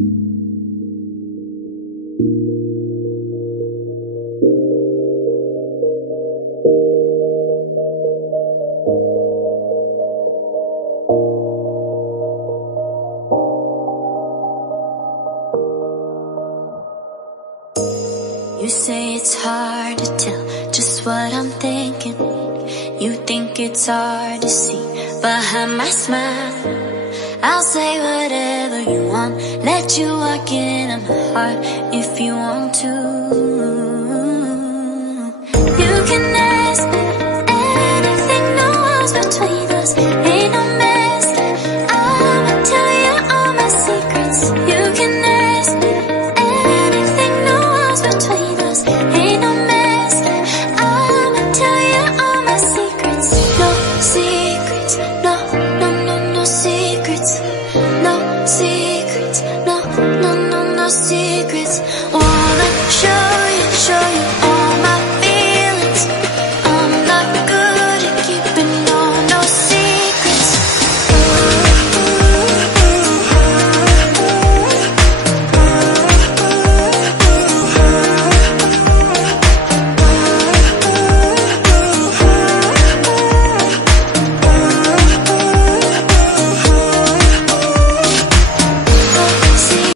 You say it's hard to tell just what I'm thinking. You think it's hard to see behind my smile. I'll say whatever you want, let you walk into my heart if you want to. You can ask me anything, no walls between us, ain't no mask. I'ma tell you all my secrets. You can ask me anything, no walls between us, ain't no mask. I'ma tell you all my secrets. No secrets, no, no, no, no secrets. No secrets, no, no, no, no secrets.